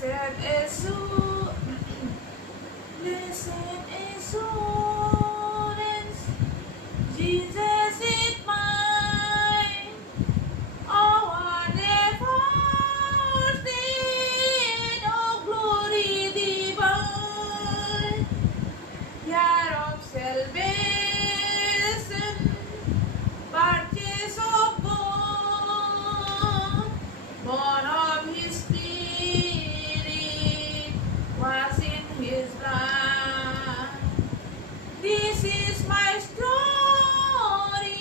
Blessed assurance, Jesus is mine. Oh, what a foretaste of glory divine, heir of salvation, purchase of God, born of His Spirit, washed in His blood. This is my story,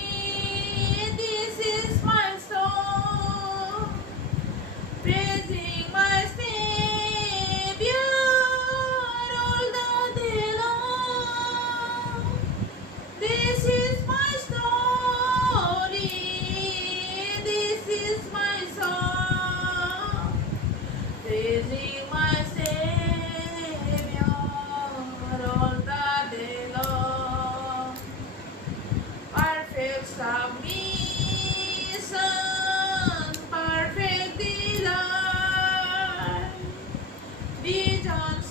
this is my song, praising my Savior all the day long. This is my story, this is my song, praising my Savior all the day long. Perfect submission, perfect delight, vision